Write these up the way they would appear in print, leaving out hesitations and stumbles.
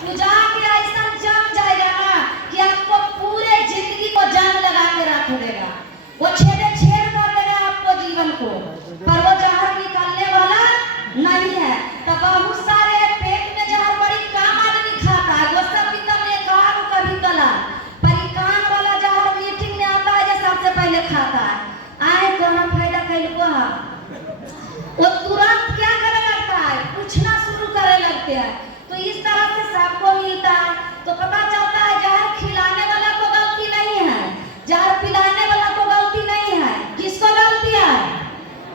पूजा के ऐसा जम जाएगा ना कि आपको पूरे जिंदगी को जंग लगा के रख देगा। वो छेद कर देगा आपको जीवन को, पर वो जहर निकालने वाला नहीं है। तो बहुत सारे पेट में जहर बड़ी कम आदमी खाता है, वो सब भी तब एक आग कभी कला, पर कान वाला जहर मीटिंग में आता है जो सबसे पहले खाता है। आए तो हम फायदा कैलको है, वो तुरंत क्या करे लगता है, पूछना शुरू करे लगते हैं। तो इस तरह से सबको मिलता है। तो पता चलता है जहर खिलाने वाला को गलती नहीं है, जहर पिलाने वाला को गलती नहीं है। किसको गलती है?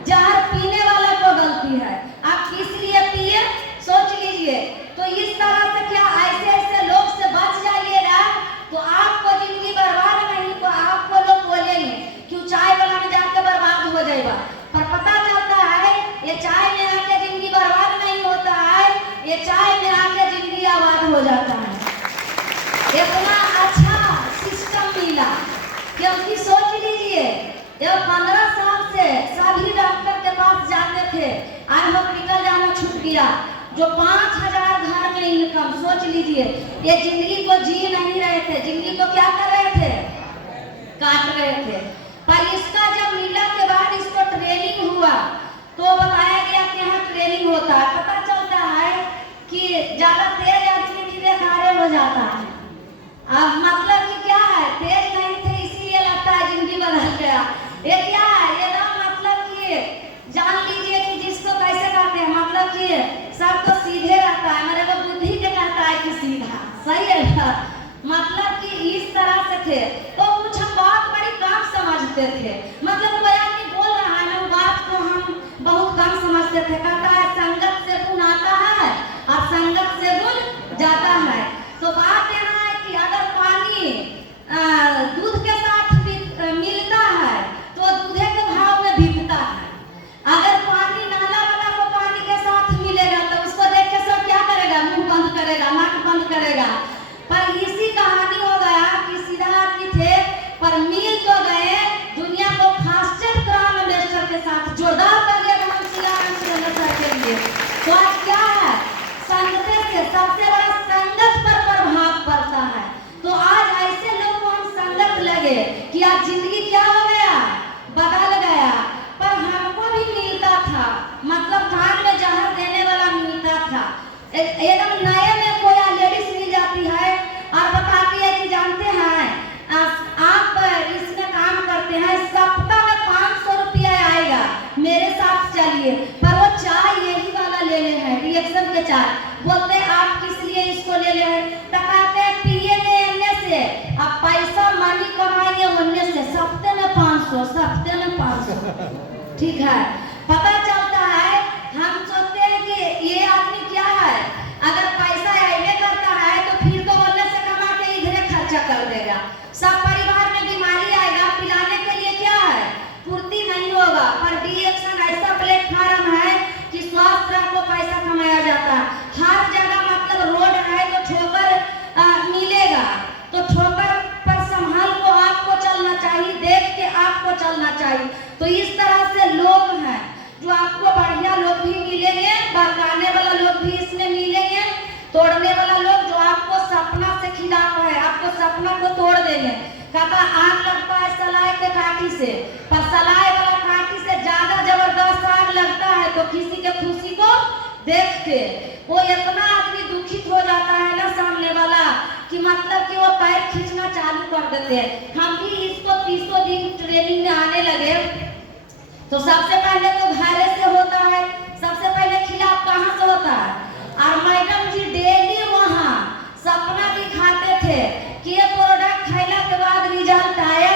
जहर पीने वाला को गलती है। आप किस लिए पिए सोच लीजिए। तो इस तरह से क्या ऐसे ऐसे लोग से बच जाइएगा तो आपको जिंदगी बर्बाद नहीं, तो आपको लोग बोलेंगे क्यों चाय वाला में जाके बर्बाद हो जाएगा। पर पता चलता है ये चाय में आके जिंदगी बर्बाद नहीं होता है, ये चाय में आके जिंदगी आबाद हो जाता है। इतना अच्छा सिस्टम मिला, क्योंकि सोच लीजिए ये 15 साल से सभी डॉक्टर के पास जाते थे, आज हॉस्पिटल जाना छूट गया। जो 5000 घर में इनकम, सोच लीजिए ये जिंदगी को जी नहीं रहे थे, जिंदगी को क्या कर रहे थे, काट रहे थे। पर इसका जब मिला के बाद इसको ट्रेनिंग हुआ तो बताया गया कि यहाँ ट्रेनिंग होता है। पता चलता है कि ज्यादा तेज आदमी भी बेकार हो जाता है। अब मतलब कि क्या है, तेज नहीं थे इसीलिए लगता है जिंदगी बदल गया। ये क्या है, ये ना मतलब कि जान लीजिए कि जिसको कैसे कहते हैं, मतलब कि सब तो सीधे रहता है, मेरे को बुद्धि के कहता है कि सीधा, सही है ना? मतलब कि इस तरह से थे। तो कुछ हम बात बड़ी कम समझते थे, मतलब कोई आदमी बोल रहा है ना, वो बात को हम बहुत कम समझते थे। कहता है संगत से गुण आता है और संगत से गुण जाता है। तो बात यहाँ है कि अगर पानी दूध के साथ मिलता है तो दूधे के भाव में बिकता है। अगर पानी नाला वाला को पानी के साथ मिलेगा तो उसको देख के सब क्या करेगा, मुंह बंद करेगा, नाक बंद करेगा। पर इसी कहानी हो गया कि सीधा आदमी थे पर मिल तो गए। दुनिया को फास्टर क्राउन मेस्टर के साथ जोरदार करिए के लिए। तो आज क्या है, संगत से सबसे बड़ा संगत पर प्रभाव पड़ता है। तो आज ऐसे लोग को हम संगत लगे कि आज जिंदगी क्या हो गया, बदल गया। पर हमको भी मिलता था, मतलब कान में जहर देने वाला मिलता था। एकदम नए में कोई लेडीज मिल जाती है और बताती है कि जानते हैं आप इसमें काम करते हैं, सप्ताह में 500 रुपया आएगा, मेरे साथ चलिए। पर वो चाय यही वाला ले ले है, रिएक्शन के चाय। बोलते आप किस लिए इसको ले ले हैं, तो कहते हैं पिएंगे अन्य से, अब पैसा मनी कमाएंगे अन्य से, सप्ते में 500, सप्ते में 500। ठीक है, पता चलता है हम सोचते हैं कि ये आदमी क्या है, अगर पैसा ऐसे करता है तो फिर तो अन्य से कमा के इधर खर्चा कर देगा, सब परिवार में बीमारी आएगा, पिलाने के लिए क्या है, पूर्ति नहीं होगा। पर रिएक्शन ऐसा प्लेटफॉर्म है कि स्वास्थ्य को पैसा कमाया जाता है हर जगह। मतलब रोड है तो ठोकर मिलेगा, तो ठोकर पर संभाल को आपको चलना चाहिए, देख के आपको चलना चाहिए। तो इस तरह से लोग हैं जो आपको बढ़िया लोग भी मिलेंगे, बरकाने वाला लोग भी इसमें मिलेंगे, तोड़ने वाला लोग जो आपको सपना से खिलाफ है, आपको सपना को तोड़ देंगे। कहता आग लगता है सलाय के काठी से, पर सलाय वाला काठी से ज्यादा जबरदस्त आग लगता है तो किसी के खुशी को देख के वो इतना आदमी दुखित हो जाता है ना सामने वाला कि मतलब कि वो पैर खींचना चालू कर देते हैं। हम भी इसको 30 दिन ट्रेनिंग में आने लगे तो सबसे पहले तो घर से होता है, सबसे पहले खिलाफ कहाँ से होता है, और मैडम जी डेली वहाँ सपना दिखाते थे कि ये प्रोडक्ट खैला के बाद रिजल्ट आया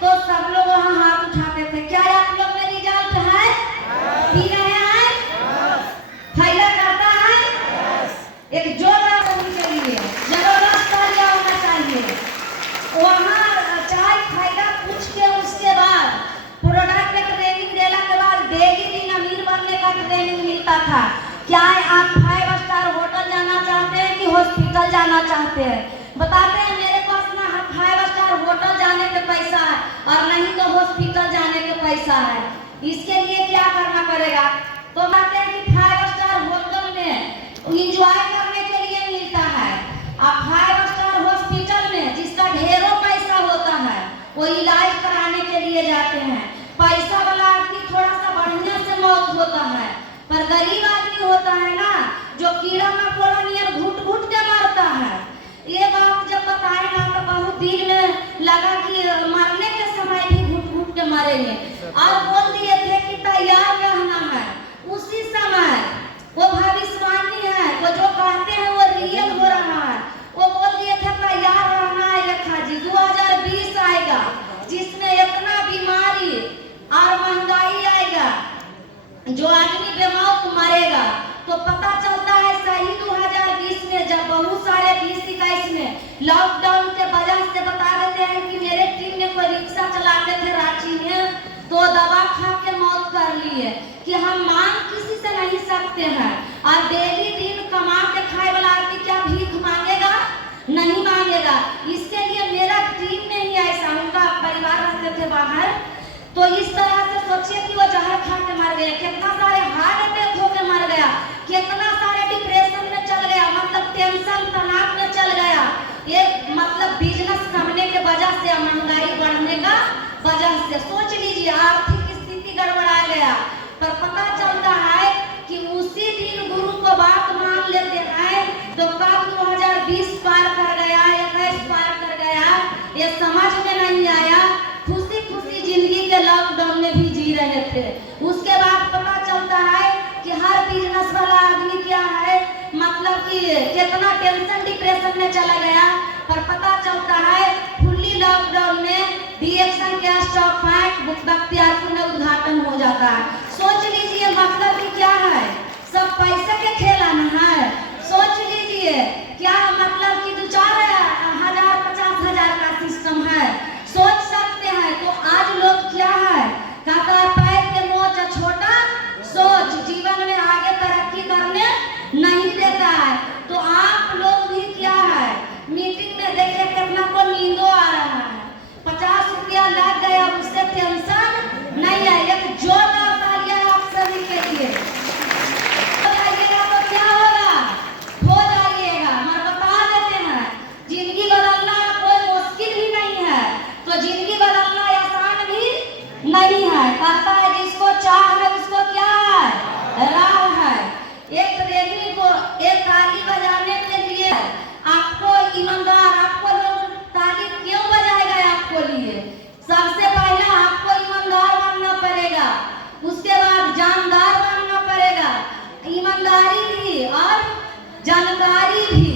तो सब लोग वहाँ हाथ उठाते थे। क्या आप लोग में रिजल्ट है, पी रहे हैं, खैला करता है, एक जोरदार होनी चाहिए, जबरदस्त तालियां होना चाहिए। वहाँ चाय खैला पूछ के उसके बाद प्रोडक्ट में ट्रेनिंग देने के बाद डेली दिन अमीर बनने का ट्रेनिंग मिलता था। क्या आप 5 स्टार होटल जाना चाहते हैं कि हॉस्पिटल जाना चाहते हैं, बताते हैं मेरे पास ना 5 स्टार होटल जाने के पैसा है और नहीं तो हॉस्पिटल जाने के पैसा है, इसके लिए क्या करना पड़ेगा। तो कहते हैं कि 5 स्टार होटल में एंजॉय करने के लिए मिलता है होता है, पर गरीब आदमी होता है ना जो कीड़ा मकोड़ा नियर घुट घुट के मरता है। ये बात जब बताए ना तो बहुत दिल में लगा कि मरने के समय भी घुट घुट के मरेंगे, और बोल दिए थे कि तैयार रहना है। उसी समय वो भविष्यवाणी है, वो जो कहते हैं वो रियल हो रहा है। वो बोल दिए थे तैयार रहना है रेखा जी, 2020 आएगा जिसमें इतना बीमारी और महंगाई आएगा, जो आदमी बेमौत मरेगा। तो पता चलता है सही 2020 में जब बहुत सारे 20-21 में लॉकडाउन के वजह से बता देते हैं कि मेरे टीम में कोई रिक्शा चलाते थे रांची में, तो दवा खा के मौत कर लिए कि हम मांग किसी से नहीं सकते हैं। और डेली दिन कमा के खाए वाला आदमी क्या भीख मांगेगा? नहीं मांगेगा। इसके लिए मेरा टीम में ही ऐसा, उनका परिवार रहते थे बाहर, तो इस तरह से सोचिए कि वो जहर खा के मर गए, कितना सारे हार्ट अटैक होकर मर गया, कितना सारे डिप्रेशन में चल गया, मतलब टेंशन तनाव में चल गया। ये मतलब बिजनेस करने के वजह से, महंगाई बढ़ने का वजह से, सोच लीजिए आर्थिक स्थिति गड़बड़ा गया। पर पता चलता है कि उसी दिन गुरु को बात मान लेते हैं तो कब 2020 पार कर गया, 21 पार कर गया, ये समझ में नहीं आया। खुशी खुशी जिंदगी के लॉकडाउन में भी जी रहे थे। उसके बाद पता चलता है कि हर बिजनेस वाला आदमी क्या है, मतलब कि कितना टेंशन डिप्रेशन में चला गया। पर पता चलता है फुल्ली लॉकडाउन में डीएक्शन के स्टॉक मार्केट बख्तियारपुर में उद्घाटन हो जाता है। सोच लीजिए मतलब कि क्या है, सब पैसे के खेल आना है। सोच लीजिए क्या मतलब कि 2-4 हजार 50,000 का सिस्टम है, सोच सकते हैं। तो आज लोग क्या है, कहता है पैर के मोच छोटा सोच, जीवन में आगे तरक्की करने नहीं देता है। तो आप लोग भी क्या है, मीटिंग में देखे कितना को नींदो आ रहा है, 50 रुपया लग गया, उससे टेंशन नहीं है। एक जोरदार तालियां आप सभी के लिए। तो क्या होगा, हो जाइएगा। मैं बता देते हैं जिंदगी बदलना कोई मुश्किल ही नहीं है, तो जिंदगी बदलना आसान भी नहीं है। कहता है जिसको चाह है उसको क्या है, राह है। एक रेडी को एक ताली बजाने के लिए आपको ईमानदार, आपको लोग ताली क्यों बजाएगा आपको लिए? सबसे पहले आपको ईमानदार बनना पड़ेगा, उसके बाद जानदार बनना पड़ेगा। ईमानदारी भी और जानकारी भी,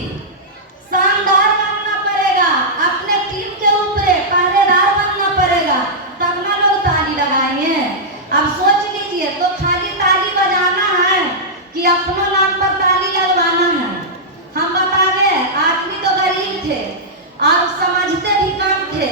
शानदार बनना पड़ेगा, अपने टीम के ऊपर पहरेदार बनना पड़ेगा, तब ना लोग ताली लगाएंगे। अब सोच लीजिए, तो खाली ताली बजाना है कि अपना नाम पर ताली लगवाना है? हम बता गए आदमी तो गरीब थे और समझते भी कम थे,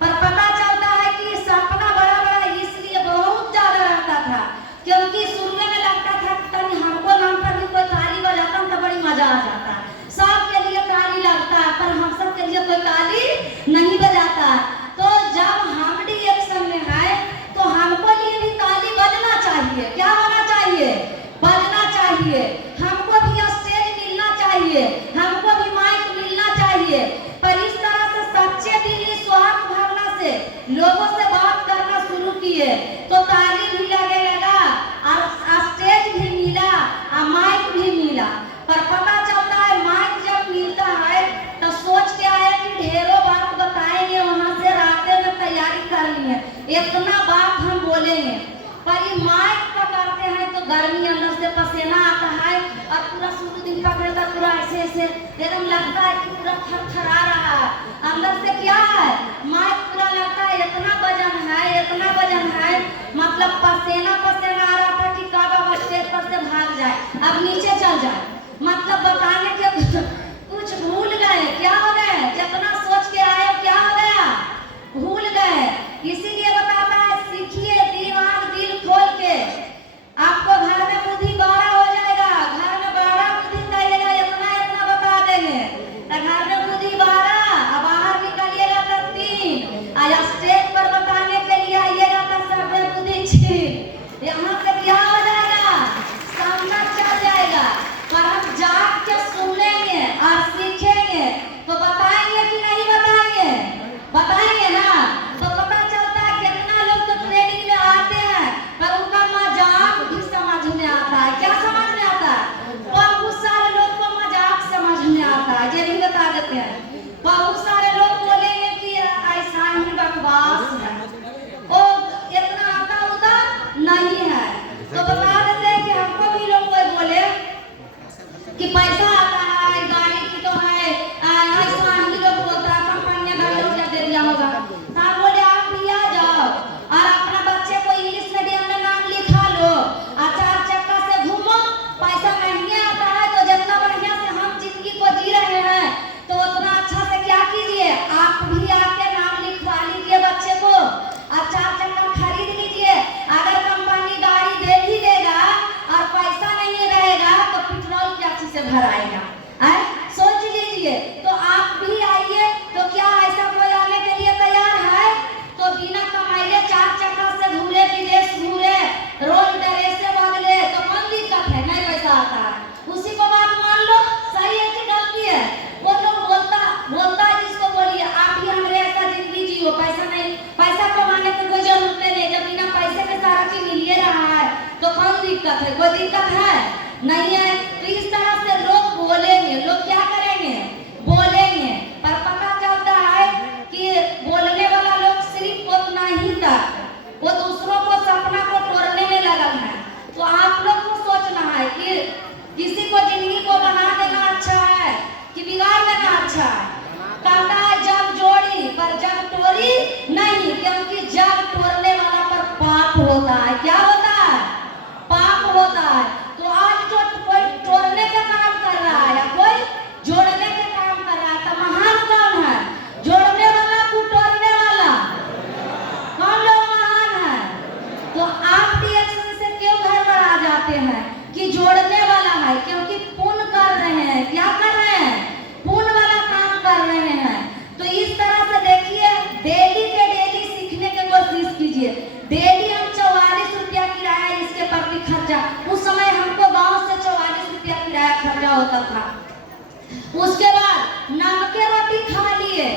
पर पता चलता है कि सपना बड़ा बड़ा इसलिए बहुत ज्यादा रहता था क्योंकि सुनने में लगता था कि हमको नाम पर भी कोई ताली बजाता तो बड़ी मजा आ जाता। सबके लिए ताली लगता है पर हम सब के लिए कोई ताली नहीं बजाता। तो जब हम डीएक्शन में है तो हमको लिए भी ताली बजना चाहिए। क्या होना चाहिए? बजना चाहिए। हमको भी स्टेज मिलना चाहिए, हमको भी माइक मिलना चाहिए। पर इस तरह से सच्चे दिल निस्वार्थ भावना से लोगों से बात करना शुरू किए तो ताली भी लगे लगा और स्टेज भी मिला और माइक भी मिला। पर पता चलता है माइक जब मिलता है तो सोच के आए कि ढेरों बात बताएंगे, वहां से रातें में तैयारी कर ली है, इतना बात हम बोलेंगे। पर ये माइक पकड़ते हैं तो गर्मी अंदर से पसीना आता है और पूरा शुरू दिन पकड़ता पूरा ऐसे ऐसे एकदम लगता है कि पूरा थरथरा रहा है अंदर से। क्या है, माइक पूरा लगता है इतना वजन है, इतना वजन है, मतलब पसीना पसीना आ रहा था कि कब अब स्टेज पर से भाग जाए, अब नीचे चल जाए। मतलब बताने के कुछ भूल गए, क्या हो गए, जितना सोच के आए क्या हो गया, भूल गए। इसीलिए बताता है सीखिए दिमाग दिल खोल के, आपको घर में बुद्धि 12 हो जाएगा। घर में 12 बुद्धि कहिएगा, इतना इतना बता देंगे तो घर में बुद्धि 12, अब बाहर निकलिएगा तो 3, आज स्टेज पर बताने के लिए आइएगा तो सब में बुद्धि 6। यहाँ से क्या हो जाएगा, सामना चल जाएगा। पर हम जाग के बहुत सारे लोग बोलेंगे कि ऐसा ही बकवास है, वो इतना आता उता नहीं है। तो बता देते हैं कि हमको भी लोग कोई बोले कि पैसा आता है, गाड़ी की तो है, ऐसा ही लोग बोलता है, कंपनियां गाड़ियों क्या दे दिया होगा। हाँ बोले आप भी आ जाओ और अपना बच्चे को इंग्लिश मीडियम में नाम लिखा लो और 4 चक्का से घूमो। पैसा नहीं आता है तो जितना बढ़िया से हम जिंदगी को जी रहे हैं तो उतना अच्छा से क्या कीजिए, आप भी आके नाम लिखवा लीजिए बच्चे को और 4 चक्का खरीद लीजिए। अगर कंपनी गाड़ी दे भी देगा और पैसा नहीं रहेगा तो पेट्रोल क्या चीज से भराएगा, सोच लीजिए। तो आप भी आइए, तो क्या ऐसा कोई आने के लिए तैयार है? तो बिना कमाइले 4 चक्का से घूरे, विदेश घूरे, रोज ड्रेस से बदले, तो कौन दिक्कत है? नहीं पैसा आता है, उसी को बात मान लो, सही है कि गलती है? वो लोग बोलता है जिसको बोलिए आप भी हमारे ऐसा जिंदगी जियो, पैसा नहीं, पैसा कमाने की कोई जरूरत नहीं, जब बिना पैसे के सारा चीज मिल ही रहा है तो कौन दिक्कत है? कोई दिक्कत है नहीं है। तो इस तरह से लोग बोलेंगे, लोग क्या करेंगे? बोलेंगे, पर पता चलता है कि बोलने वाला लोग सिर्फ उतना ही तक, वो दूसरों को सपना को तोड़ने में लगा है। तो आप लोग को सोचना है कि किसी को जिंदगी को बना देना अच्छा है कि बिगाड़ देना अच्छा है। कहता है जग जोड़ी पर जग तोड़ी नहीं, क्योंकि जग तोड़ने वाला पर पाप होता है। क्या होता है? पाप होता है। तो आज जो कोई तोड़ने का काम कर रहा है या कोई जोड़ने का काम कर रहा है तो महान कौन है? जोड़ने वाला को तोड़ने वाला? कौन लोग महान है? तो आप रिएक्शन से क्यों घर पर आ जाते हैं कि जोड़ने वाला है? क्योंकि पुण्य कर रहे हैं। क्या कर रहे हैं? पुण्य वाला काम कर रहे हैं। तो इस तरह से देखिए, डेली के डेली सीखने की कोशिश कीजिए। डेली हम 44 रुपया किराया इसके प्रति खर्चा, उस समय हमको गांव से 44 रुपया किराया खर्चा होता था। उसके बाद नमक रोटी खा लिए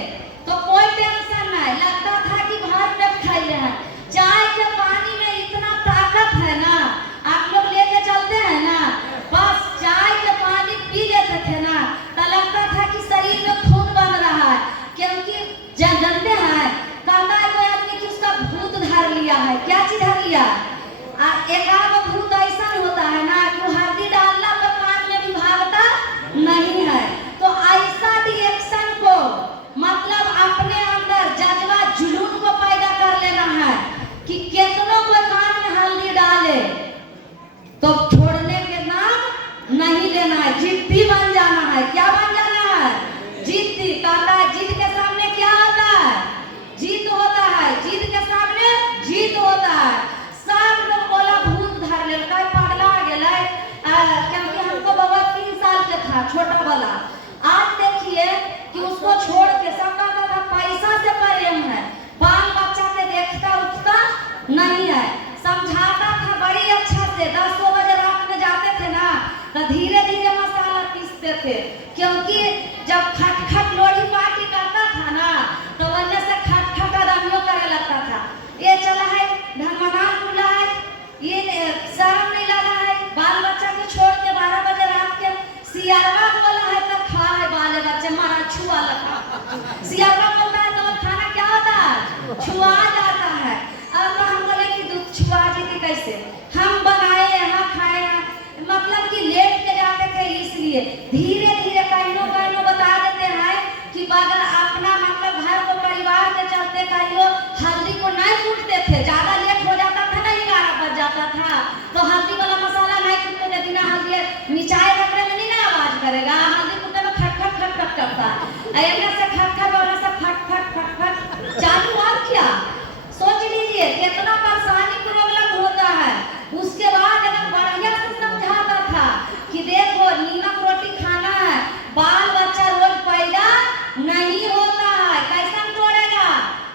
तो कोई टेंशन नहीं, लगता था कि भात पेट खाई हैं। चाय के पानी में इतना ताकत है ना, आप लोग लेके चलते हैं ना, बस चाय के पानी पी लेते थे ना तो लगता था कि शरीर में खून बन रहा है। क्योंकि जानते हैं, कहता है कोई आदमी कि उसका भूत धर लिया है। क्या चीज धर लिया? एक आध भूत ऐसा होता है ना कि हल्दी डालना तो कान में भी भागता नहीं है। तो ऐसा रिएक्शन को मतलब अपने अंदर जज्बा जुनून को पैदा कर लेना है कि कितनों को कान में हल्दी डाले तो छोड़ने के नाम नहीं लेना है, जिद्दी बन जाना है। क्या बन जाना है? जिद्दी। कहता है जिद के सामने क्या होता है? जीत होता है। जीत के सामने जीत होता है। सब लोग बोला भूत धर ले, पगला गेलै, क्योंकि हमको बाबा 3 साल के था, छोटा वाला। आज देखिए कि उसको छोड़ के सब कहता था पैसा से प्रेम है, बाल बच्चा के देखता उठता नहीं है। समझाता था बड़ी अच्छा से, 10 बजे रात में जाते थे ना तो धीरे धीरे मसाला पीसते थे, क्योंकि जब खट खट लोड़ी पार्टी करता था ना तो वजह से खट खट आदमियों करे लगता था, ये चला है धर्मनाथ खुला है, ये शर्म नहीं लगा है, बाल बच्चा को छोड़ के 12 बजे रात के सियारवा बोला है तो खा है बाले बच्चे मारा छुआ लगा। सियारवा बोलता है तो खाना क्या होता है? छुआ जाता है। अब हम बोले कि दूध छुआ जी कैसे? हम बनाए यहाँ खाए हैं, मतलब कि लेट के जाते थे, इसलिए धीरे धीरे कहीं बता देते हैं कि अगर अपना मतलब घर को परिवार के चलते कहीं हल्दी को नहीं कूटते थे, ज्यादा लेट हो जाता था ना, 11 बज जाता था तो हल्दी वाला मसाला नहीं कूटते थे। बिना हल्दी मिचाई रखने में नहीं ना आवाज करेगा, हल्दी कूटने में खट खट खट खट करता, ऐसे से खट खट और से फट फट फट फट चालू। और क्या सोच लीजिए कितना परेशानी प्रॉब्लम होता है। उसके बाद एकदम बढ़िया से समझाता था कि देखो नीमक रोटी खाना है, बाल बच्चा रोज पैदा नहीं होता है, कैसे तोड़ेगा?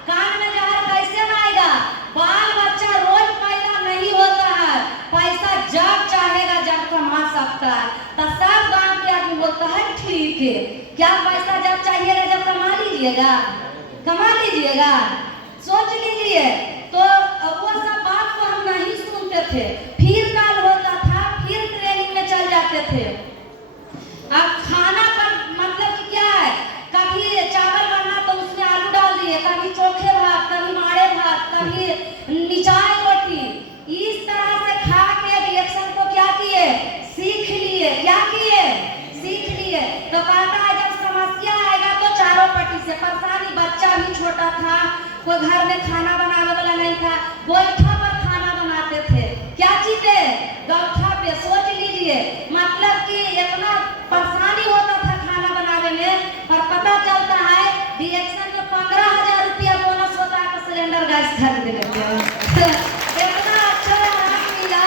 कान में जहर कैसे आएगा? बाल बच्चा रोज पैदा नहीं होता है, पैसा जब चाहेगा जब कमा सकता है। तो सब गांव के आदमी बोलता है ठीक है, क्या पैसा जब चाहिएगा जब कमा लीजिएगा, कमा लीजिएगा, सोच लीजिए। तो वो सब बात को हम नहीं सुनते थे। फिर काल होता था, फिर ट्रेनिंग में चल जाते थे। अब खाना का मतलब क्या है? कभी तो कहता है जब समस्या आएगा तो चारों पट्टी से परेशानी, बच्चा भी छोटा था, कोई घर में खाना बनाने वाला नहीं था, गोईठा पर खाना बनाते थे, क्या चीज है, गौठा पे। सोच लीजिए मतलब कि इतना परेशानी होता था खाना बनाने में, पर पता चलता है डिएक्शन में 15,000 रुपया बोनस होता है तो सिलेंडर गैस खरीद लेते हैं। इतना अच्छा राहत मिला।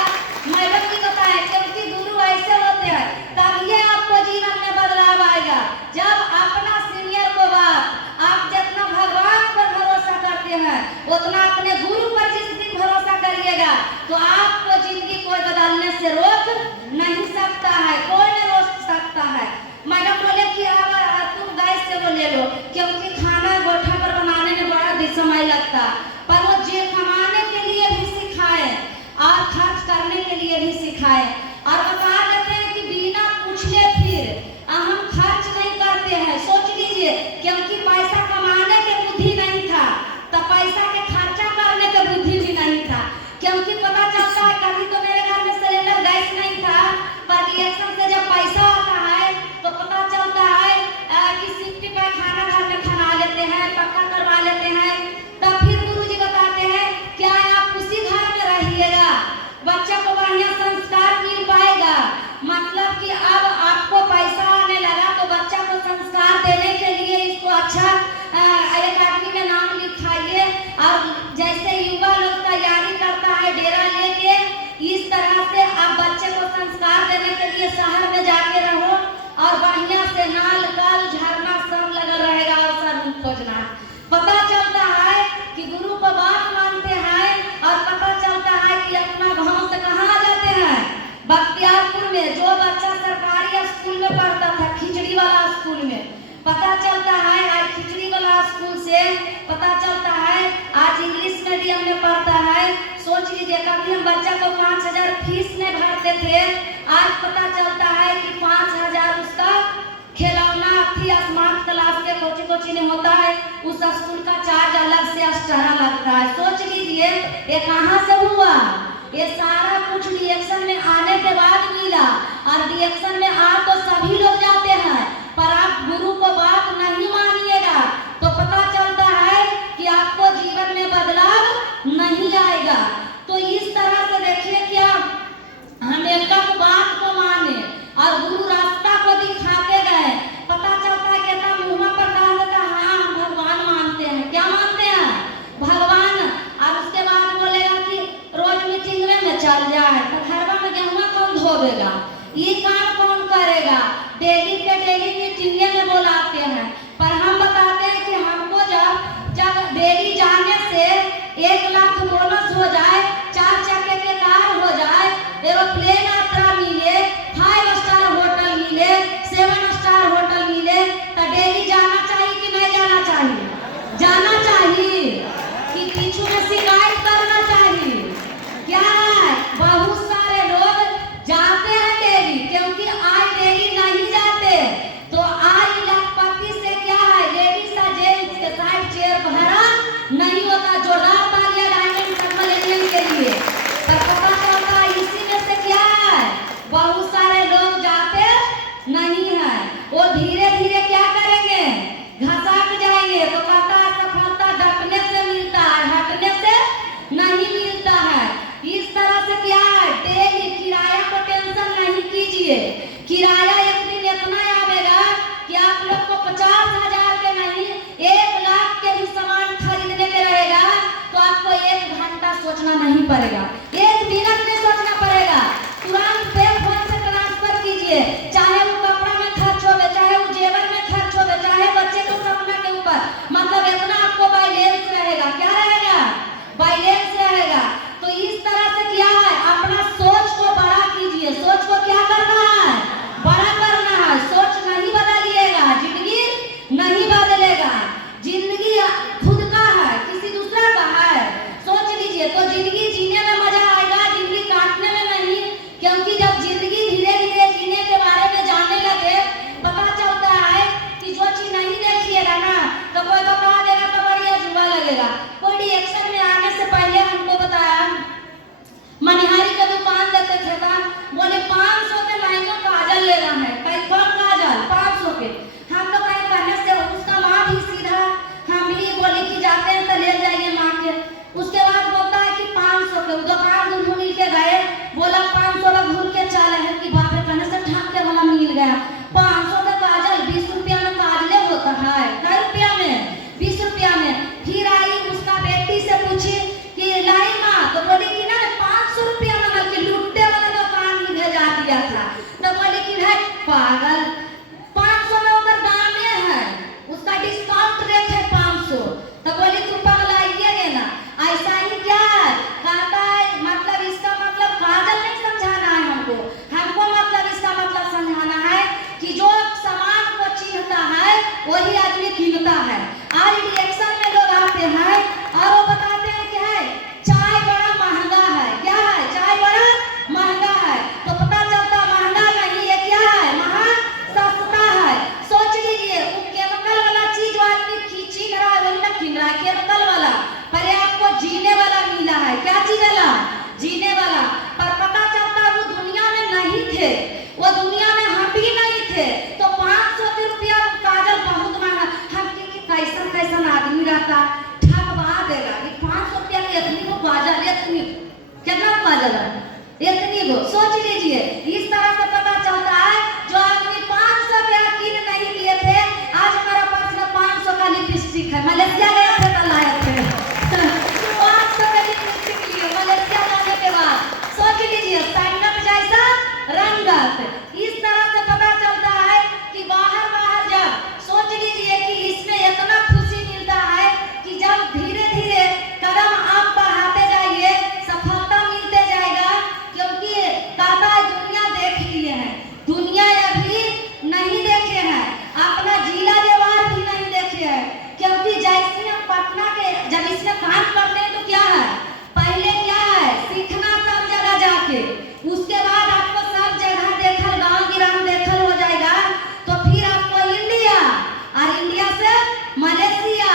मैडम जी बताए क्योंकि गुरु ऐसे होते हैं, तब ये आपको जीवन में बदलाव आएगा जब अपना सीनियर को बात आप जितना भगवान पर भरोसा करते हैं उतना अपने गुरु पर जिस दिन भरोसा करिएगा तो आपको जिंदगी कोई बदलने से रोक नहीं सकता है, कोई नहीं रोक सकता है। मैडम बोले कि अब तुम गैस से वो ले लो क्योंकि खाना गोठा पर बनाने में बड़ा समय लगता, पर वो जे कमाने के लिए भी सिखाए और खर्च करने के लिए भी सिखाए और बता देते हैं कि बिना पूछे फिर हम खर्च नहीं करते हैं। सोच लीजिए क्योंकि पैसा कमाने के बुद्धि नहीं था तो पैसा के खर्चा करने के बुद्धि भी नहीं था, क्योंकि पता चलता है कभी तो मेरे घर में सिलेंडर गैस नहीं था, पर रिएक्शन से जब पैसा आता है तो पता चलता है कि सिफ्टी पर खाना घर में खा लेते हैं, पक्का करवा लेते हैं। तब फिर गुरुजी बताते हैं क्या आप उसी घर में रहिएगा, बच्चे को बढ़िया संस्कार मिल पाएगा। मतलब कि अब आपको पैसा आने लगा तो बच्चा को संस्कार देने के लिए इसको अच्छा अकादमी में नाम लिखाइए और जैसे युवा लोग तैयारी करता है डेरा लेके, इस तरह से आप बच्चे को संस्कार देने के लिए शहर में जाके रहो और बढ़िया से नाल कल झरना सब लगा रहेगा और सब खोजना। पता चलता है कि गुरु को बात मानते हैं और पता चलता है कि अपना गांव से कहाँ जाते हैं, बख्तियारपुर में। जो बच्चा सरकारी स्कूल में पढ़ता था खिचड़ी वाला स्कूल में, पता चलता है आज खिचड़ी वाला स्कूल से पता चलता है आज इंग्लिश मीडियम में पढ़ता है। सोच लीजिए कभी हम बच्चा को 5,000 फीस नहीं भरते थे, आज पता चलता है कि 5,000 उसका खिलौना थी स्मार्ट क्लास के कोची में होता है, उस स्कूल का चार्ज अलग से एक्स्ट्रा लगता है। सोच लीजिए ये कहाँ से हुआ, ये सारा कुछ रिएक्शन में आने के बाद मिला और रिएक्शन में आ तो सभी लोग जाते हैं, पर आप गुरु को बात नहीं मानिएगा तो पता चलता है कि आपको जीवन में बदलाव नहीं आएगा। तो इस तरह से देखिए क्या हम एक बात को माने और गुरु रास्ता को दिखाते गए, पता चलता है कि मुंह पर कहा देता हाँ हम भगवान मानते हैं। क्या मानते हैं? भगवान। और उसके बाद बोलेगा कि रोज मीटिंग में चल जाए तो घरवा में गेहूं कौन धोबेगा, ये काम कौन करेगा, डेली के डेली मीटिंग में बोलाते हैं। पर हम बताते हैं कि हमको जब डेली जाने से 1 लाख बोनस हो जाए, 4 चक्के के कार हो जाए, एरोप्लेन यात्रा मिले, 5 स्टार होटल मिले, 7 स्टार होटल मिले, तो डेली जाना चाहिए कि नहीं जाना चाहिए? जाना चाहिए कि पीछू में शिकायत करना चाहिए? क्या है बहुत सारे लोग जाते हैं डेली, क्योंकि आज डेली नहीं जाते तो आज लखपति से क्या है लेडीज का जेंट्स के साइड चेयर भरा नहीं होता। जोरदार तालियां डायमंड सम्मेलन के लिए। पर पता चलता है इसी में से क्या है बहुत सारे लोग जाते नहीं है, वो धीरे धीरे क्या करेंगे घसक जाएंगे। तो कहता है सफलता डटने से मिलता है, हटने से नहीं मिलता है। इस तरह से क्या है डेली किराया को टेंशन नहीं कीजिए, किराया एक दिन इतना आवेगा कि आप लोग को 50,000 के नहीं 1 लाख के भी सामान खरीदने के रहेगा तो आपको 1 घंटा सोचना नहीं पड़ेगा, 1 मिनट में सोचना पड़ेगा। तुरंत पे फोन से ट्रांसफर कीजिए, चाहे वो कपड़ा में खर्च होवे, चाहे वो जेवर में खर्च होवे, चाहे बच्चे के सपना के ऊपर, मतलब इतना आपको बैलेंस रहेगा। क्या रहेगा? बैलेंस रहेगा। तो इस तरह से क्या है अपना सोच को बड़ा कीजिए। सोच को क्या करना है? बड़ा करना है। सोच नहीं बदलिएगा जिंदगी नहीं बदलेगा। जिंदगी खुद का है किसी दूसरा का है? सोच लीजिए तो जिंदगी जीने में मजा वही आदमी कीनता है। आज रिएक्शन में लोग आते हैं और वो बताते हैं कि है चाय बड़ा महंगा है। क्या है? चाय बड़ा महंगा है। तो पता चलता महंगा नहीं है, क्या है? महा सस्ता है। सोच लीजिए वो केमिकल वाला चीज आदमी छीन रहा है, वही ना कीन रहा है केमिकल वाला। पहले आपको जीने वाला मिला है। क्या चीज वाला? जीने वाला। पर पता चलता वो दुनिया में नहीं थे, वो दुनिया में हम भी नहीं थे। तो 500 रुपया काजल बहुत महंगा। हम कि कैसन कैसन आदमी रहता, ठगवा देगा कि 500 रुपया के इतनी को काजल, इतनी कितना काजल है, इतनी को। सोच लीजिए इस तरह से पता चलता है जो आदमी 500 रुपया कीन नहीं लिए थे, आज हमारा पास में 500 का लिपस्टिक है। मलेशिया गए थे तो लाए थे 500 का लिपस्टिक लिए मलेशिया जाने के बाद। सोच लीजिए संगत जैसा रंगत। इस तरह से पता चलता है कि बाहर बाहर जब सोच लीजिए कि इसमें इतना खुशी मिलता है कि जब धीरे धीरे कदम आप बढ़ाते जाइए सफलता मिलते जाएगा। क्योंकि कहता है दुनिया देख लिए हैं, दुनिया अभी नहीं देखे हैं, अपना जिला जवार भी नहीं देखे हैं। क्योंकि जैसे हम पटना के जब इसमें काम करते हैं तो क्या है, पहले क्या है सीखना सब जगह जाके, उसके बाद आपको सब जगह देखल, गांव गिराम देखल हो जाएगा। तो फिर आपको इंडिया और इंडिया से मलेशिया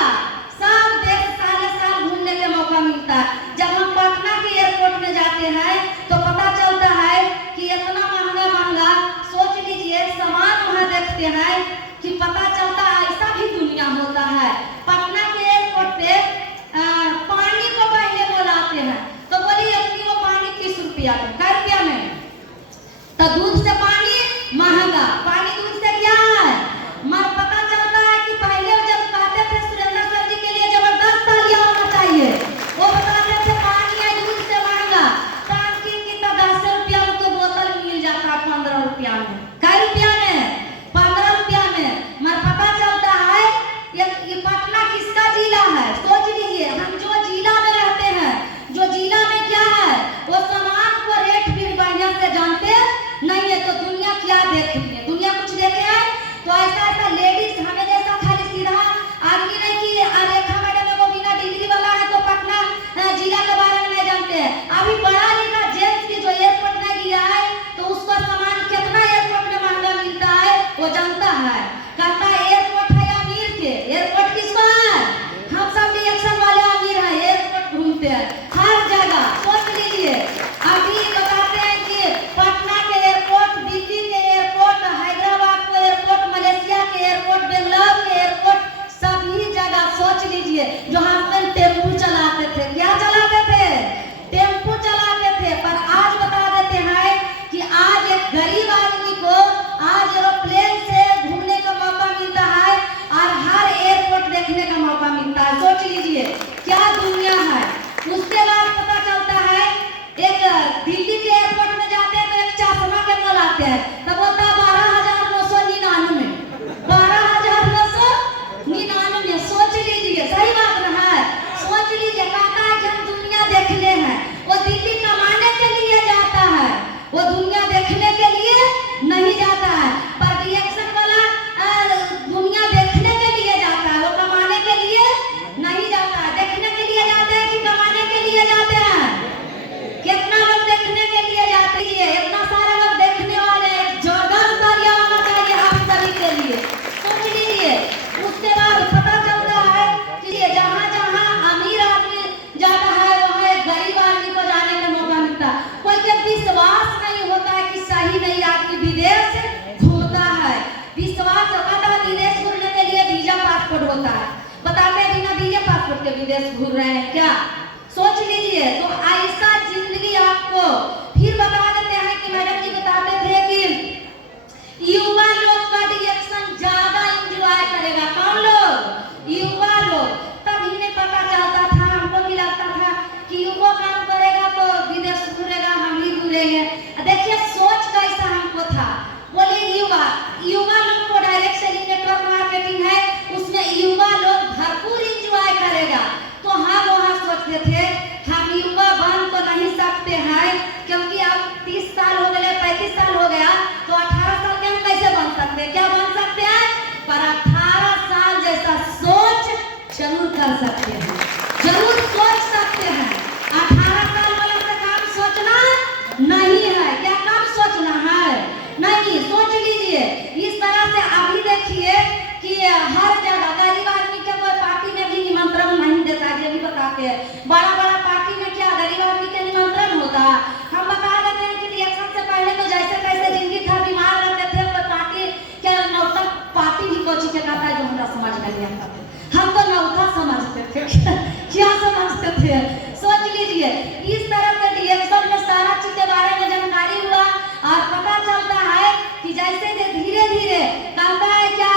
सब देश साले साल घूमने का मौका मिलता है। जब हम पटना के एयरपोर्ट में जाते हैं तो पता चलता है कि इतना महंगा महंगा, सोच लीजिए सामान वहाँ देखते हैं कि पता चलता है ऐसा भी दुनिया होता है। पटना के एयरपोर्ट पे पानी को पहले बोलाते हैं तो बोलिए अपनी वो पानी 30 रुपया में, कै रुपया में? तो दूध से पानी महंगा, पानी दूध से क्या है मर। पता चलता है कि पहले जब कहते थे सुरेंद्र सर जी के लिए जबरदस्त तालियां होना चाहिए, वो बताते थे पानी है दूध से महंगा। टांकी की तो 10 रुपया में तो बोतल मिल जाता 15 रुपया में, कै रुपया में? 15 रुपया में। मर पता चलता है ये पटना किसका जिला है? सोच लीजिए हम जो जिला में रहते हैं, जो जिला में क्या है वो सामान को रेट भी बढ़िया से जानते नहीं है। तो दुनिया क्या देख रही है? दुनिया कुछ देखे है? तो ऐसा ऐसा लेडीज हमें जैसा खाली सीधा आदमी नहीं कि रेखा मैडम वो बिना डिग्री वाला है तो पटना जिला के बारे में नहीं जानते हैं। अभी पढ़ा लिखा जेंट्स की जो एयरपोर्ट में गया है तो उसका सामान कितना एयरपोर्ट में महंगा मिलता है वो जानता है। कहता है एयरपोर्ट है अमीर के, एयरपोर्ट किसका है? हम सब रिएक्शन वाले अमीर हैं, एयरपोर्ट घूमते हैं हर जगह। सोच लीजिए अभी बताते हैं कि पटना के एयरपोर्ट, दिल्ली के एयरपोर्ट, हैदराबाद के एयरपोर्ट, मलेशिया के एयरपोर्ट, बेंगलोर के एयरपोर्ट, सभी जगह सोच लीजिए जो हस्बैंड टेम्पू चलाते थे, क्या चलाते थे? टेम्पू चलाते थे। पर आज बता देते हैं कि आज एक गरीब आदमी को आज एरोप्लेन से घूमने का मौका मिलता है और हर एयरपोर्ट देखने का मौका मिलता है। सोच लीजिए क्या दुनिया है। उसके बाद पता चलता है एक दिल्ली के एयरपोर्ट में जाते हैं तो एक चश्मा के मोल आते हैं तो बोलता है 12,999, 12,999। सोच लीजिए सही बात ना है? सोच लीजिए कहता है कि हम दुनिया देखने हैं। वो दिल्ली कमाने के लिए जाता है, वो दुनिया देखने के लिए नहीं जाता है। पर रिएक्शन वाला दुनिया देखने के लिए जाता है, वो कमाने के लिए नहीं जाता है। देखने के लिए जाते हैं कि कमाने के लिए जाते हैं? कितना लोग देखने के लिए जाते हैं? इतना सारे लोग देखने वाले हैं। जोरदार तालियां होना चाहिए आप सभी के लिए। सोच लीजिए उसके बाद पता चलता है कि जहाँ जहाँ अमीर आदमी जाता है वहाँ गरीब आदमी को जाने का मौका मिलता है। कोई के विश्वास नहीं होता है कि सही नहीं आदमी विदेश घूमता है। विश्वास होता है विदेश घूमने के लिए वीजा पासपोर्ट होता है, बताते हैं बिना वीजा पासपोर्ट के विदेश घूम रहे हैं क्या? सोच लीजिए। तो ऐसा जिंदगी आपको फिर बता देते हैं कि मैडम जी बताते थे कि युवा लोग का रिएक्शन ज्यादा एंजॉय करेगा। कौन लोग? युवा लोग। तभी नहीं पता चलता था, हमको भी लगता था कि युवा काम करेगा तो विदेश घूमेगा, हम भी घूमेंगे। देखिए सोच कैसा हमको था। बोले युवा लोग को डायरेक्ट सेलिंग नेटवर्क मार्केटिंग है, उसमें युवा लोग भरपूर एंजॉय करेगा। तो हम वहाँ सोचते थे हम युवा बन तो नहीं सकते हैं क्योंकि अब 30 साल हो गए, 35 साल हो गया तो 18 साल में हम कैसे कर सकते हैं, जरूर सोच सकते हैं। 18 साल वाला से काम सोचना नहीं है, क्या काम सोचना है? नहीं, सोच लीजिए। इस तरह से अभी देखिए कि हर जगह गरीब आदमी के कोई पार्टी में भी निमंत्रण नहीं देता है, ये भी बताते हैं। बड़ा बड़ा पार्टी में क्या गरीब आदमी के निमंत्रण होता? हम बता देते हैं कि इलेक्शन से पहले तो जैसे कैसे जिंदगी था, बीमार रहते थे, कोई पार्टी के नौता पार्टी भी कोची के कहता है जो हमरा समझ में नहीं आता था। हम तो नौता समझते थे क्या समझते थे? सोच लीजिए। इस तरह से इलेक्शन में सारा चीज के बारे में जानकारी हुआ और पता चलता है कि जैसे धीरे धीरे कहता है क्या,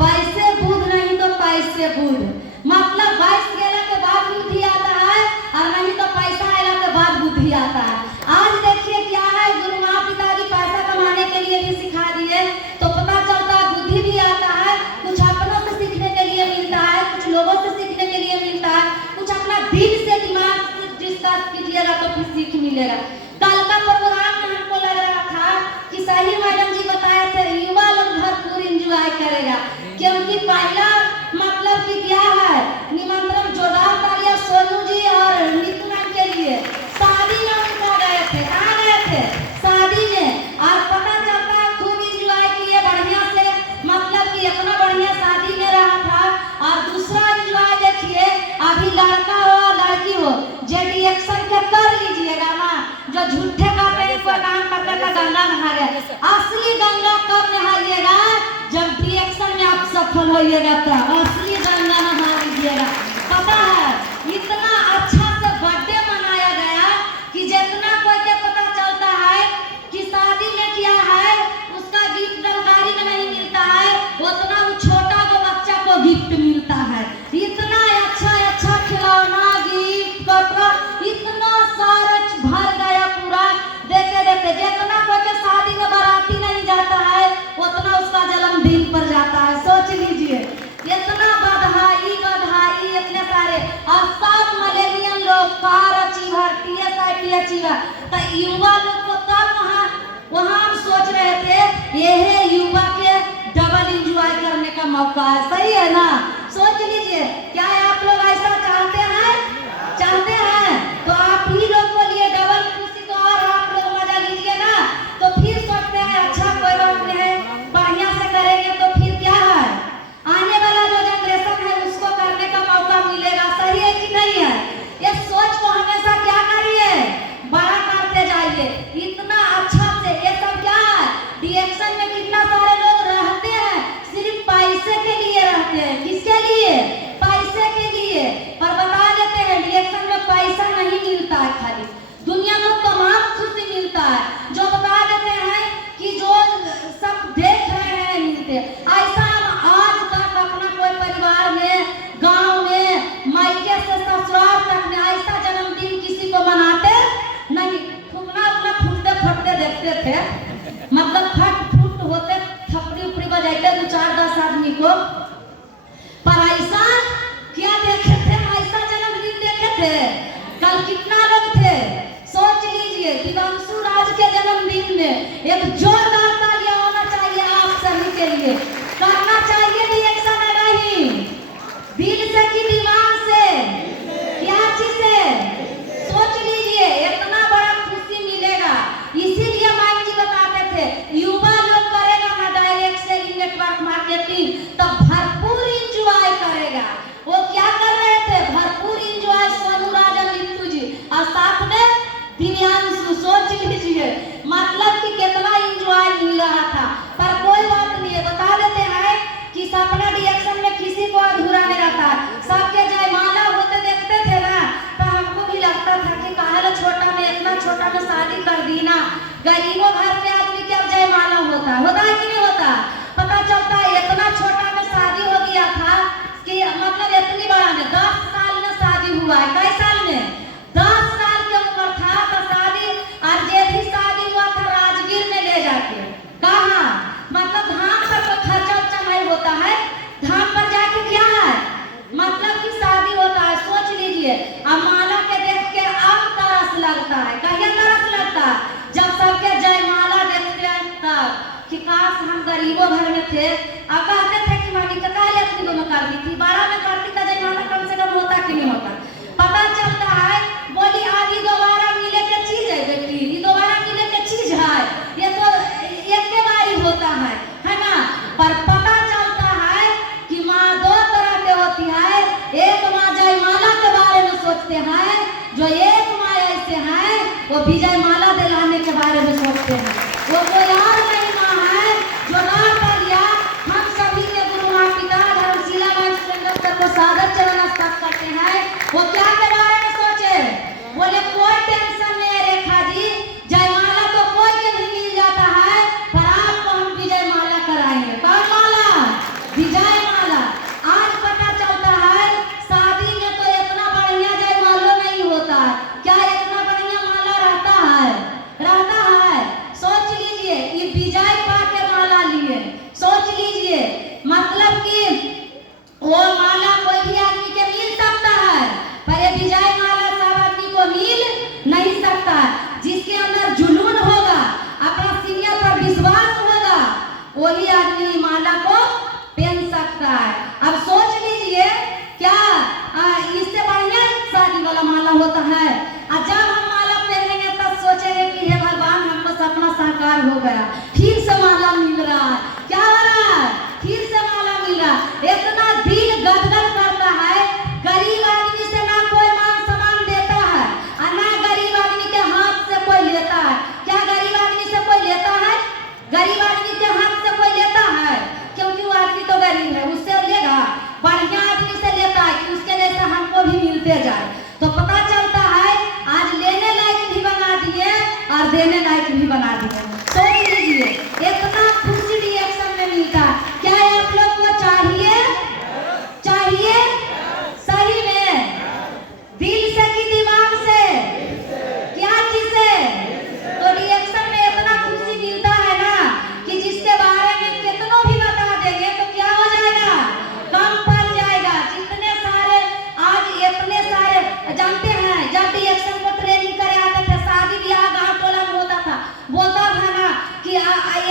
वैसे बुद्ध नहीं तो पैसे बुद्ध, मतलब वैस गेला के बाद बुद्धि आता है और नहीं तो पैसा आने के बाद बुद्धि आता है। आज देखिए क्या है, गुरु माँ पिताजी पैसा कमाने के लिए भी सिखा दिए तो पता चलता है बुद्धि भी आता है, कुछ अपनों से सीखने के लिए मिलता है, कुछ लोगों से सीखने के लिए मिलता है, कुछ अपना दिल से दिमाग डिस्कस कीजिएगा तो फिर सीख मिलेगा। कल का प्रोग्राम में हमको लग रहा था कि सही मैडम जी बताए थे युवा लोग भरपूर एंजॉय करेगा, क्योंकि पहला मतलब कि क्या है, निमंत्रण जोरदार तालियां सोनू जी और नीतू मैम के लिए। शादी में उनका गए थे, कहाँ गए थे? शादी में। और पता चलता है खूब एंजॉय किए बढ़िया से, मतलब कि इतना बढ़िया शादी में रहा था। और दूसरा एंजॉय देखिए, अभी लड़का हो लड़की हो, जे रिएक्शन के कर लीजिएगा ना, जो झूठे कहते हैं कोई काम करने का गंगा नहा गए, असली गंगा कब नहाइएगा? जब रिएक्शन में आप सफल होइएगा तो असली गंगा नहा लीजिएगा। पता है इतना अच्छा से बर्थडे मनाया गया कि जितना कोई के पता चलता है कि शादी में क्या है उसका गिफ्ट जानकारी में नहीं मिलता है, उतना वो छोटा जो बच्चा को गिफ्ट मिलता है। इतना अच्छा खिलौना गिफ्ट कपड़ा इतना सारा भर गया पूरा, देते देते जितना कोई के शादी में बाराती नहीं जाता है उतना उसका जन्मदिन पर जाता है। सोच लीजिए इतना बधाई बधाई, इतने सारे। और सब मिलेनियम लोग कार अचीवर TSI अचीवर, तो युवा लोग को तब वहाँ हम सोच रहे थे ये है युवा के डबल एंजॉय करने का मौका है। सही है ना? सोच लीजिए, क्या आप लोग ऐसा चाहते हैं? चाहते हैं तो आप ही लोग को लिए डबल खुशी को और आप लोग मजा लीजिए ना। तो फिर सोचते हैं अच्छा कोई बात नहीं है, बढ़िया से करेंगे तो फिर क्या है, आने वाला जो जनरेशन है उसको करने का मौका मिलेगा। सही है कि नहीं है? ये सोच को हमेशा क्या करिए, बड़ा करते जाइए इतना अच्छा से। ये सब क्या है, रिएक्शन में कितना सारे लोग रहते हैं सिर्फ पैसे के लिए रहते हैं। किसके लिए? पैसे के लिए। पर बता देते हैं रिएक्शन में पैसा नहीं मिलता है, खाली दुनिया को तमाम खुशी मिलता है। जो बता देते हैं कि जो सब देख रहे हैं मिलते, ऐसा हम आज तक अपना कोई परिवार में, गांव में, मायके से ससुराल तक में ऐसा जन्मदिन किसी को मनाते नहीं। फूकना अपना फूटते फटते देखते थे, मतलब फट फूट होते थपड़ी उपड़ी बजाते 2-4-10 आदमी को, पर ऐसा क्या देखे थे? ऐसा जन्मदिन देखे थे? कल कितना लोग थे? सोच लीजिए। दिवांशु राज के जन्मदिन में एक जोरदार तालियां होना चाहिए आप सभी के लिए। करना चाहिए रिएक्शन नहीं, दिल से कि दिमाग से, क्या चीज से? सोच लीजिए इतना बड़ा खुशी मिलेगा। इसीलिए माइक जी बताते थे युवा लोग करेगा ना डायरेक्ट सेलिंग नेटवर्क मार्केटिंग तो भरपूर एंजॉय करेगा। वो क्या कर रहे थे? भरपूर एंजॉय सोनू राज और नीतू जी और साथ में दिव्यांशु। सोच लीजिए मतलब कि कितना एंजॉय मिल रहा था। पर कोई बात नहीं है, बता देते हैं कि सपना रिएक्शन में किसी को अधूरा नहीं रहता। सबके जयमाला होते देखते थे ना, तो हमको भी लगता था कि काहे छोटा में, इतना छोटा में शादी कर दी ना। गरीबों घर में आदमी के अब जयमाला होता है कि नहीं होता? पता चलता है इतना छोटा में शादी हो गया था कि मतलब इतनी बड़ा में 10 साल में शादी हुआ है। कई साल में? 10 साल की उम्र था तो शादी। और जे भी शादी हुआ था राजगीर में ले जाके, कहाँ मतलब धाम पर तो खर्चा उर्चा नहीं होता है, धाम पर जाके क्या है मतलब कि शादी होता है। सोच लीजिए। अब माला के देख के अब तरस लगता है। कहिए तरस लगता है जब सबके जयमाला देखते हैं तब कि काश हम गरीबों घर में थे। अब कहते थे कि मानी कका अपनी दोनों कर दी थी, 12 में करती तो जयमाला कम से कम विजय माला दिलाने के बारे में सोचते हैं। वो कोई और नहीं माँ है जो रात लिया हम सभी के गुरु माँ पिता धर्मशिला माँ को सादर चरण स्पर्श करते हैं। वो क्या के बारे में सोचे? बोले कोई टेंशन नहीं है रेखा जी, जयमाला तो कोई के भी मिल जाता है, पर आपको हम विजय माला कराएंगे। कौन माला? विजय माला। आज पता चलता है शादी में तो इतना बढ़िया जयमाला नहीं होता है। क्या इतना बढ़िया माला रहता है? रहता है। सोच लीजिए ये विजय पा के माला लिए, सोच लीजिए मतलब कि वो माला कोई भी आदमी के मिल सकता है, पर ये विजय माला सब आदमी को मिल नहीं सकता। जिसके अंदर जुनून होगा, अपना सीनियर पर विश्वास होगा, वही आदमी माला को पहन सकता है। अब सोच लीजिए क्या इससे बढ़िया शादी वाला माला होता है? और जब हम माला पहनेंगे तब सोचेंगे कि हे भगवान हमको सपना साकार हो गया, फिर से माला मिल रहा है। क्या हो रहा है? फिर से माला मिल रहा है। इतना दिल गदगद करता है। गरीब आदमी से ना कोई मान सम्मान देता है और ना गरीब आदमी के हाथ से कोई लेता है। क्या गरीब आदमी से कोई लेता है? गरीब आदमी के हाथ से कोई लेता है? क्योंकि वो आदमी तो गरीब है, उससे लेगा। बढ़िया आदमी से लेता है कि उसके जैसा हमको भी मिलते जाए। तो पता चलता है आज लेने लायक भी बना दिए और देने लायक भी बना दिए। सोच लीजिए इतना खुशी रिएक्शन में मिलता है। क्या आप लोग को चाहिए? चाहिए सही में दिल से कि दिमाग से? क्या चीज से? तो रिएक्शन में इतना खुशी मिलता है ना कि जिसके बारे में कितनों भी बता देंगे तो क्या हो जाएगा? कम पड़ जाएगा। जितने सारे आज इतने सारे जानते हैं, जब रिएक्शन को ट्रेनिंग करे आते थे, शादी ब्याह गाँव टोला में होता था, बोलता था ना कि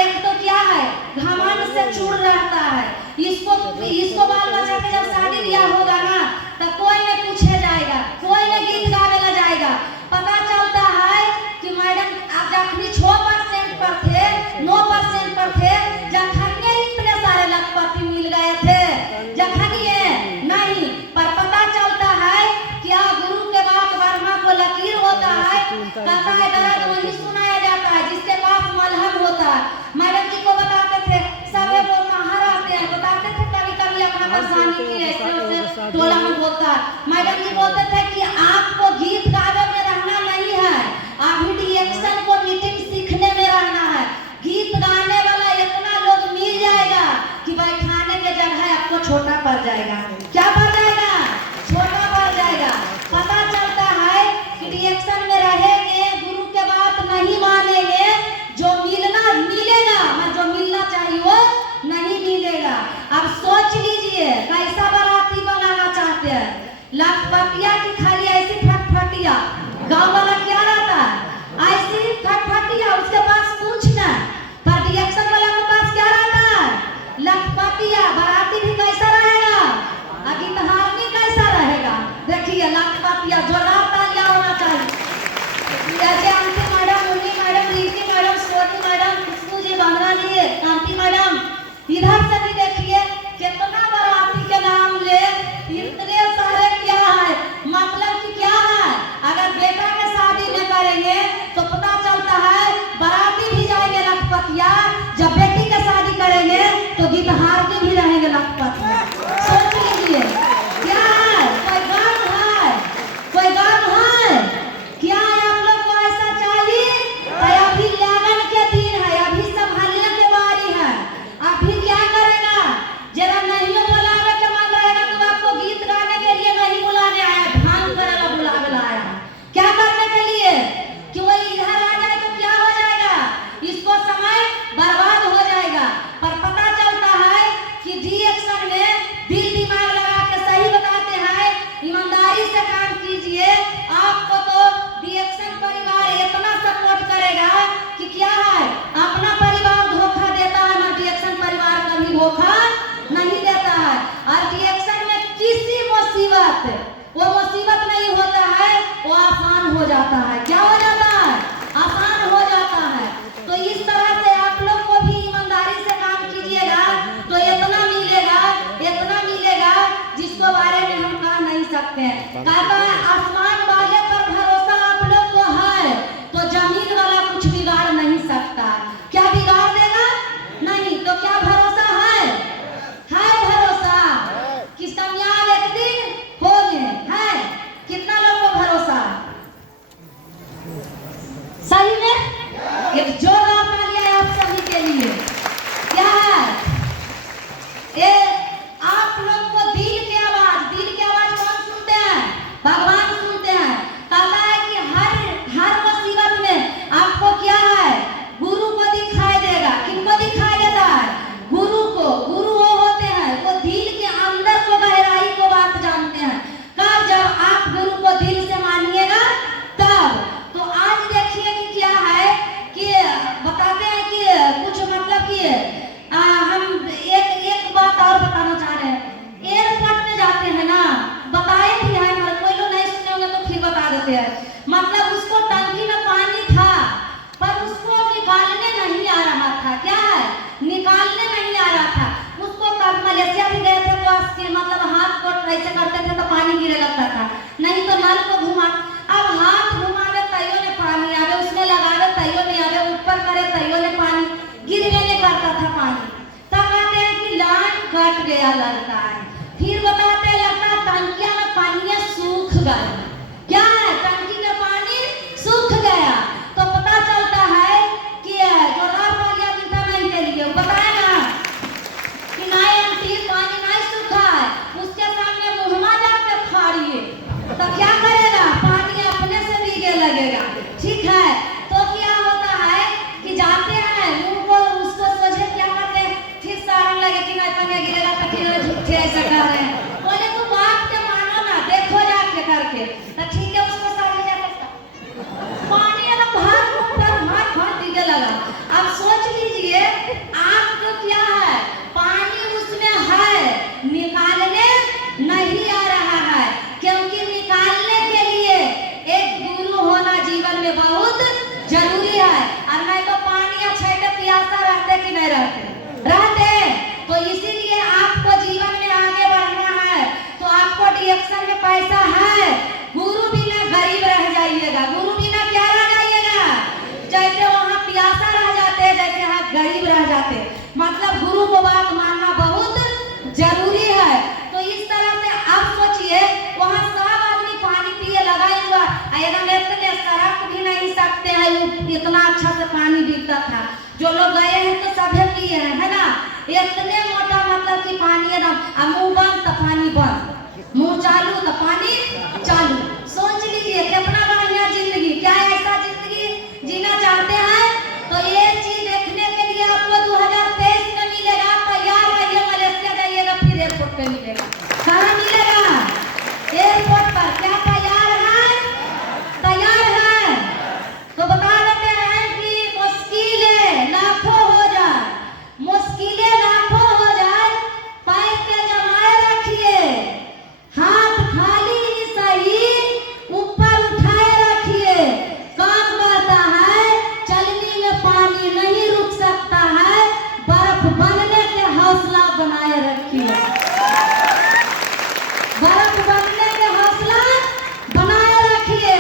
एक तो क्या है घमंड से चूर रहता है। इसको बाल बच्चा के जब शादी ब्याह होगा ना तब कोई न पूछे जाएगा, कोई न गीत गावे ला जाएगा। पता चलता है कि मैडम आप जखनी 6% पर थे, 9% पर थे, जखनी इतने सारे लखपति मिल गए थे, जखनी नहीं। पर पता चलता है क्या गुरु के बात वर्मा को लकीर होता है। कहता है दर्द वही सुनाया जाता है जिसके पास मलहम होता है। मैडम जी को बताते थे, सबे वो माहर आते हैं, बताते थे कभी कभी अपना परेशानी की ऐसे टोला में बोलता है। मैडम जी बोलते थे कि आपको गीत गावे में रहना नहीं है, अभी रिएक्शन को मीटिंग सीखने में रहना है। गीत गाने वाला इतना लोग मिल जाएगा कि बैठाने के जगह आपको छोटा पड़ जाएगा। क्या पड़ जाएगा? छोटा पड़ जाएगा। पता चलता है कि रिएक्शन में रहेंगे, गुरु के बात नहीं मानेंगे, जो मिलना मिलेगा मगर जो मिलना चाहिए वो नहीं मिलेगा। अब सोच लीजिए कैसा बाराती बनाना चाहते हैं। लखपतिया की खाली ऐसी फटफटिया, गाँव वाला क्या रहता है? ऐसी फटफटिया, उसके पास कुछ न। पर रिएक्शन वाला के पास क्या रहता है? लखपतिया। बाराती भी कैसा रहेगा? गीतहारनी कैसा रहेगा? देखिए लखपतिया, जोरदार तालियां होना चाहिए। जैसे आंटी मैडम, मुन्नी मैडम, रीति मैडम, सोनी मैडम, खुशबू जी, बंदना जी, आंटी मैडम, इधर से भी देखिए कितना बाराती के नाम ले इतने सारे क्या है। मतलब कि क्या है, अगर बेटा के शादी में करेंगे तो पता चलता है बाराती भी जाएंगे लखपतिया, जब बेटी के शादी करेंगे तो गीतहारनी भी रहेंगे लखपतिया। सोच लीजिए क्या है? कोई गान है? कोई गान है? क्या आप लोग को ऐसा चाहिए? अभी लगन के दिन है, अभी संभालने के बारी है। अभी क्या करेगा? जरा नहीं बुलाने के मन रहेगा तो आपको गीत गाने के लिए नहीं बुलाने आया, भांग करेगा बुलावे लाया। क्या करने के लिए? कि वो इधर आ जाए तो क्या हो जाएगा? इसको समय बर्बाद हो जाएगा। पर पता चलता है कि रिएक्शन में दिल दिमाग लगा के सही बताते हैं, ईमानदारी से काम कीजिए। आपको तो रिएक्शन परिवार इतना सपोर्ट करेगा कि क्या है, अपना परिवार धोखा देता है ना, रिएक्शन परिवार कभी धोखा नहीं देता है। और रिएक्शन में किसी मुसीबत, वो मुसीबत नहीं होता है, वो आसान हो जाता है। क्या हो जाता है? आसान हो जाता है। तो इस तरह से आप लोग को भी ईमानदारी से काम कीजिएगा तो इतना मिलेगा जिसको बारे में हम कह नहीं सकते। कहता है आसमान वाले पर भरोसा आप लोग को है तो कि मतलब हाथ को ऐसे करते थे तो पानी गिरे लगता था, नहीं तो नल को घुमा, अब हाथ घुमावे तैयो ने पानी आवे, उसमें लगावे तैयो नहीं आवे, ऊपर करे तैयो ने पानी गिरवे नहीं करता था पानी। तब कहते हैं कि लाइन कट गया लगता है। फिर बताते हैं लगता है टंकिया में पानी सूख गया। क्या है? टंकी में पानी सूख गया। तो पता चलता है कि जो रात वाली विटामिन के लिए बताएगा कि नहीं आंटी पानी नहीं सूखा है, उसके सामने मुहम्मा जाके फाड़िए तो क्या करेगा? पानी अपने से भीगे लगेगा। ठीक है, तो क्या होता है कि जाते हैं मुंह को उसको सोचे क्या करते हैं, फिर सारण लगे कि नहीं पानी गिरेगा तो फिर झूठे ऐसा कर रहे हैं। बोले तू बात के मानो ना, देखो जाके करके तो ठीक है, उसको सारी जाके पानी एकदम भर ऊपर हाथ हाथ भीगे लगा। अब सोच लीजिए आपको क्या है, पानी उसमें है, निकालने नहीं आ रहा है, क्योंकि निकालने के लिए एक गुरु होना जीवन में बहुत जरूरी है। और नहीं तो पानी अच्छे से प्यासा रहते कि नहीं रहते। तो इसीलिए आपको जीवन में आगे बढ़ना है तो आपको डिएक्शन में पैसा है, गुरु बिना गरीब रह जाइएगा। गुरु बिना क्या रह जाइएगा? जैसे वहाँ प्यासा रह जाते हैं, जैसे आप गरीब रह जाते। मतलब गुरु को बात मानना बहुत जरूरी है। तो इस तरह से आप सोचिए वहाँ सब आदमी पानी पिए लगा हुआ, एकदम इतने सड़क भी नहीं सकते हैं, इतना अच्छा से पानी बिकता था। जो लोग गए हैं तो सभी पिए हैं, है ना? इतने मोटा मतलब कि पानी एकदम मुंह बंद तो पानी बंद, मुंह चालू तो पानी चालू। सोच लीजिए कितना बढ़िया जिंदगी। क्या ऐसा जिंदगी जीना चाहते हैं? तो ये चीज देखने के लिए आपको 2023 में मिलेगा। तैयार रहिए, मलेशिया जाइएगा फिर एयरपोर्ट पे मिलेगा। कहाँ मिलेगा? एयरपोर्ट पर। क्या तैयार है? तैयार है? तो बता देते हैं कि मुश्किलें लाखों हो जाए, मुश्किलें लाखों हो जाए, पैर पे जमाए रखिए, हाथ खाली ही सही ऊपर उठाए रखिए। काम करता है चलनी में पानी नहीं रुक सकता है, बर्फ बनने के हौसला बनाए रखिए। बर्फ बनने के हौसला बनाए रखिए।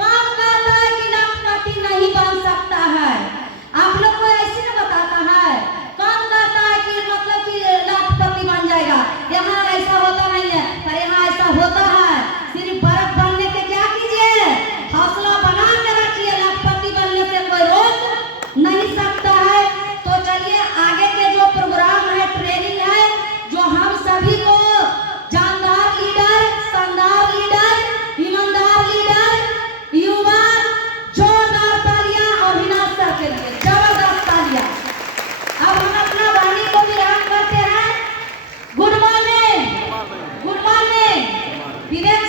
काम करता है कि लखपति नहीं बन सकता है। आप लोग को ऐसे न बताता है, काम करता है कि मतलब कि लखपति बन जाएगा। यहाँ ऐसा होता नहीं है, पर यहाँ ऐसा होता है। सिर्फ बर्फ बनने के क्या कीजिए, हौसला बना के रखिए। लखपति बनने से कोई रोक नहीं सकता है। तो चलिए आगे के जो प्रोग्राम है, ट्रेनिंग है, जो हम सभी को जानदार लीडर, शानदार लीडर, ईमानदार लीडर, युवा, जोरदार तालियां अविनाश सर के लिए, जबरदस्त तालियां। अब हम अपना वाणी को विराम करते हैं। गुड मॉर्निंग, गुड मॉर्निंग विवेक